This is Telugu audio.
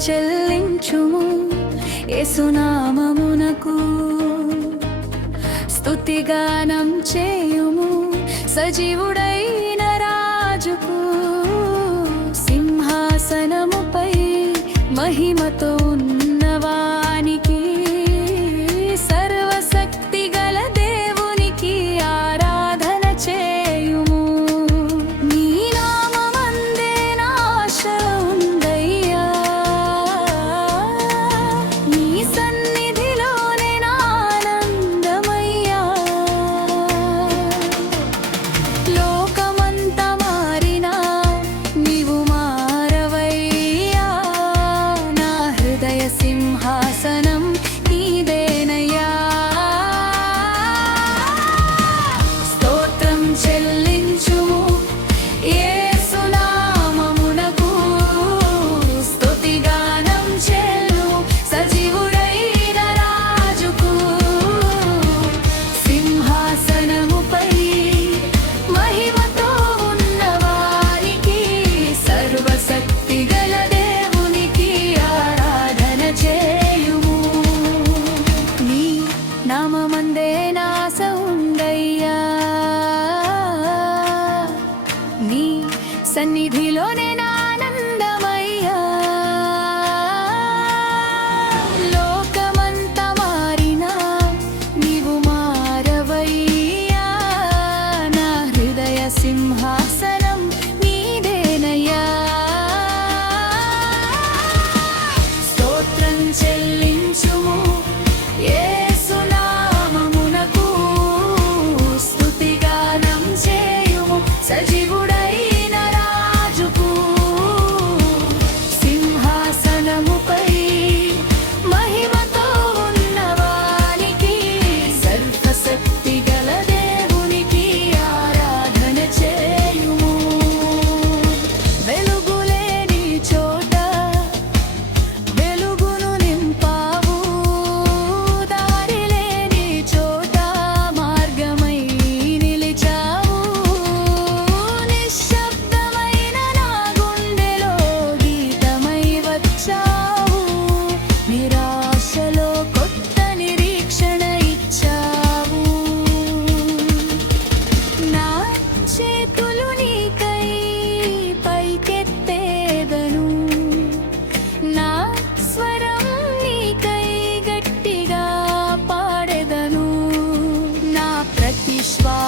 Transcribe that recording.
చెల్లించుము యేసునామమునకు స్తుతిగానం చేయుము సజీవుడైన రాజుకు సింహాసనముపై మహిమతో ఉన్నవానికి సర్వశక్తి గల దేవునికి ఆరాధన చేయుము నీ నామమందే నాశ ఉందయ్యా నీ సన్నిధిలోనే ఆనందమయ్యా లోకమంతా మారినా నీవు మారవయ్యా నా హృదయ సింహాసనం నీదేనయ్యా స్తోత్రం చెల్లించుము యేసునామమునకు స్తుతిగానం చెల్లుము సజీవుడైన రాజుకు సింహాసనముపై మహిమతో ఉన్నవారికి సర్వశక్తి గల దేవునికి ఆరాధన చేయుము నీ నామమందే నాశ ఉందయ్యా నీ సన్నిధిలోనే ఆనందమయ్యా లోకమంతా మారినా నీవు మారవయ్యా నా హృదయ సింహాసనం నీదేనయ్యా స్తోత్రం చెల్లించుము యేసునామమునకు స్తుతిగానం చేయుము సజీవుడైన రాజుకు సింహాసనముపై మహిమతో ఉన్నవానికి సర్వశక్తి గల దేవునికి ఆరాధన చేయుము వెలుగులేని చోట వెలుగును నింపావు దారి లేని చోట మార్గమై నిలిచావు నిశ్శబ్దమైన నా గుండెలో గీతమై వచ్చావు నిరాశలో కొత్త నిరీక్షణ ఇచ్చావు నా చేతులు నీకై పైకెత్తేదను నా స్వరం నీకై గట్టిగా పాడెదను నా ప్రతి శ్వాస